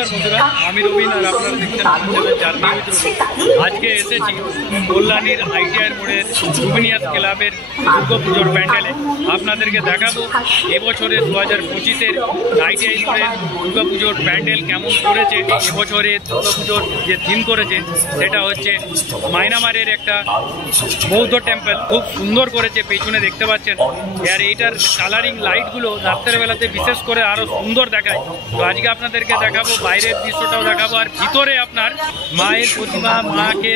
নমস্কার বন্ধুরা, আমি রবিন আর আপনারা দেখছেন জার্নি উইথ রবি। আজকে এসেছি কল্যাণীর আইটিআই মোড়ের লুমিনিয়াস ক্লাবের দুর্গাপুজোর প্যান্ডেলে। আপনাদেরকে দেখাবো এবছরের 2025-এর আইটিআই মোড়ের দুর্গাপুজোর প্যান্ডেল কেমন করেছে। এবছরে দুর্গাপুজোর যে থিম করেছে সেটা হচ্ছে মায়ানমারের একটা বৌদ্ধ টেম্পল, খুব সুন্দর করেছে। পেছনে দেখতে পাচ্ছেন, আর এইটার কালারিং লাইটগুলো রাত্রের বেলাতে বিশেষ করে আরও সুন্দর দেখায়। তো আজকে আপনাদেরকে দেখাবো, বাইরের দৃশ্যটাও দেখাবো, আর ভিতরে আপনার মায়ের প্রতিমা, মাকে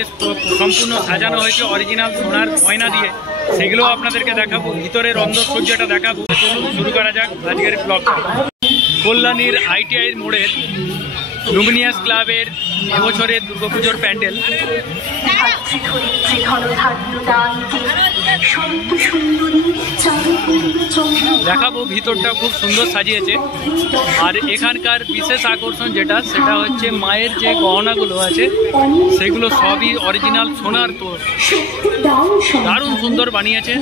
সম্পূর্ণ সাজানো হয়েছে অরিজিনাল সোনার গয়না দিয়ে, সেগুলোও আপনাদেরকে দেখাবো। ভিতরের অন্দরসজ্জাটা দেখাবো। চলুন শুরু করা যাক আজকের ব্লগটা। কল্যাণীর আইটিআই মোড়ের লুমিনিয়াস ক্লাবের এবছরের দুর্গাপুজোর প্যান্ডেল। দেখাবো, ভিতরটা খুব সুন্দর সাজিয়েছে। আর এখানকার বিশেষ আকর্ষণ যেটা, সেটা হচ্ছে মায়ের যে গহনাগুলো আছে সেগুলো সবই অরিজিনাল সোনার। তো দারুণ সুন্দর বানিয়েছে।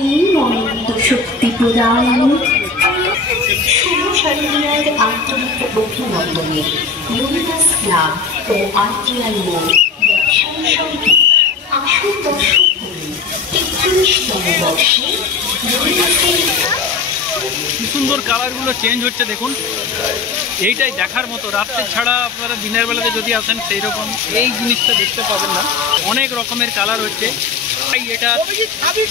কি সুন্দর কালারগুলো চেঞ্জ হচ্ছে দেখুন, এইটাই দেখার মতো। রাত্রে ছাড়া আপনারা দিনের বেলাতে যদি আসেন সেই রকম এই জিনিসটা দেখতে পাবেন না। অনেক রকমের কালার হচ্ছে। তাই এটা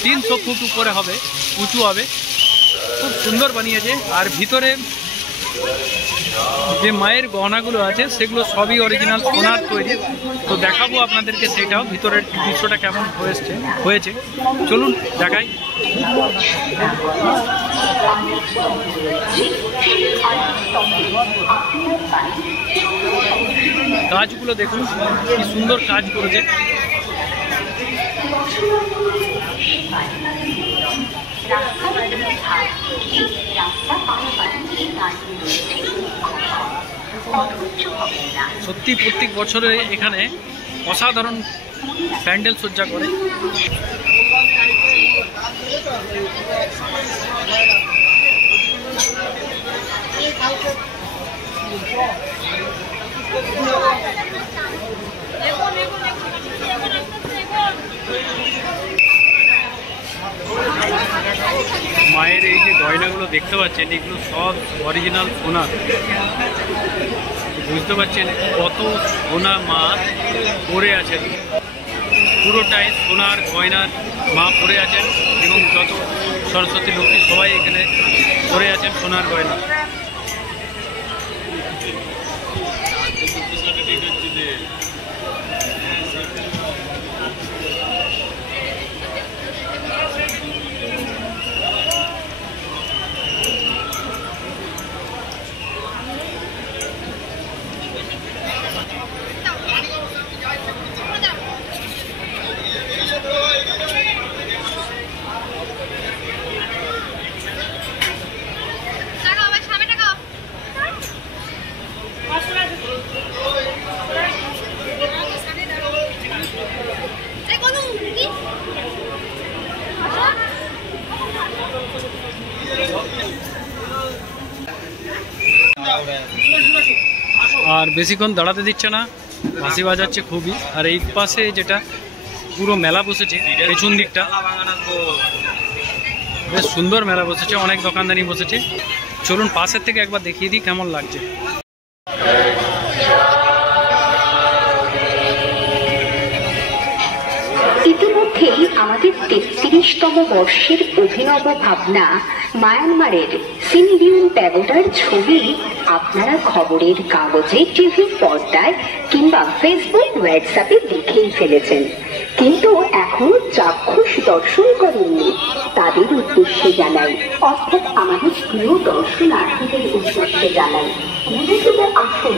300 ফুট উপরে হবে, উঁচু হবে, খুব সুন্দর বানিয়েছে। আর ভিতরে যে মায়ের গহনাগুলো আছে সেগুলো সবই অরিজিনাল সোনার তৈরি। তো দেখাবো আপনাদেরকে সেটাও, ভিতরের দৃশ্যটা কেমন হয়েছে। চলুন দেখাই। কাজগুলো দেখুন, কি সুন্দর কাজ করেছে। সত্যি প্রত্যেক বছরে এখানে অসাধারণ প্যান্ডেল সজ্জা করে। মায়ের এই যে গয়নাগুলো দেখতে পাচ্ছেন, এগুলো সব অরিজিনাল সোনা। বুঝতে পারছেন কত সোনা মা পরে আছেন, পুরোটাই সোনার গয়নার মা পরে আছেন। এবং যত সরস্বতী লক্ষ্মী সবাই এখানে পরে আছেন সোনার গয়না। আর বেশিক্ষণ দাঁড়াতে দিচ্ছে না, বাঁশি বাজাচ্ছে খুবই। আর এই পাশে যেটা পুরো মেলা বসেছে, পেছন দিকটা বেশ সুন্দর মেলা বসেছে, অনেক দোকানদানি বসেছে। চলুন পাশের থেকে একবার দেখিয়ে দিই কেমন লাগছে। ইতিমধ্যেই আমাদের 33তম বর্ষের অভিনব ভাবনা মায়ানমারের সিনভিউন প্যাগোডার ছবি আপনারা খবরের কাগজে, টিভির পর্দায় কিংবা ফেসবুক, হোয়াটসঅ্যাপে দেখেই ফেলেছেন, কিন্তু এখনো চাক্ষুষ দর্শন করেননি। তাদের উদ্দেশ্যে জানাই, অর্থাৎ আমাদের প্রিয় দর্শনার্থীদের উদ্দেশ্যে জানাই, ইউটিউবে আসুন,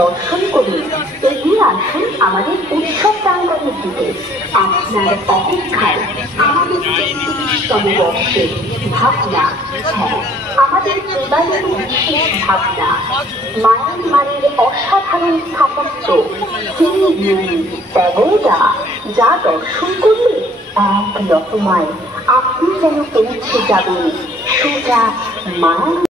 দর্শন করুন, এগিয়ে আসুন আমাদের উৎসব প্রাঙ্গণের দিকে। আপনার অপেক্ষায় আমাদের 33তম বর্ষের ভাবনা, আমাদের এবারের বিশেষ ভাবনা মায়ানমারের অসাধারণ স্থাপত্য সিনভিউন প্যাগোডা, যা দর্শন করলে এক লহমায় আপনি যেন পৌঁছে যাবেন সোজা মায়ানমার।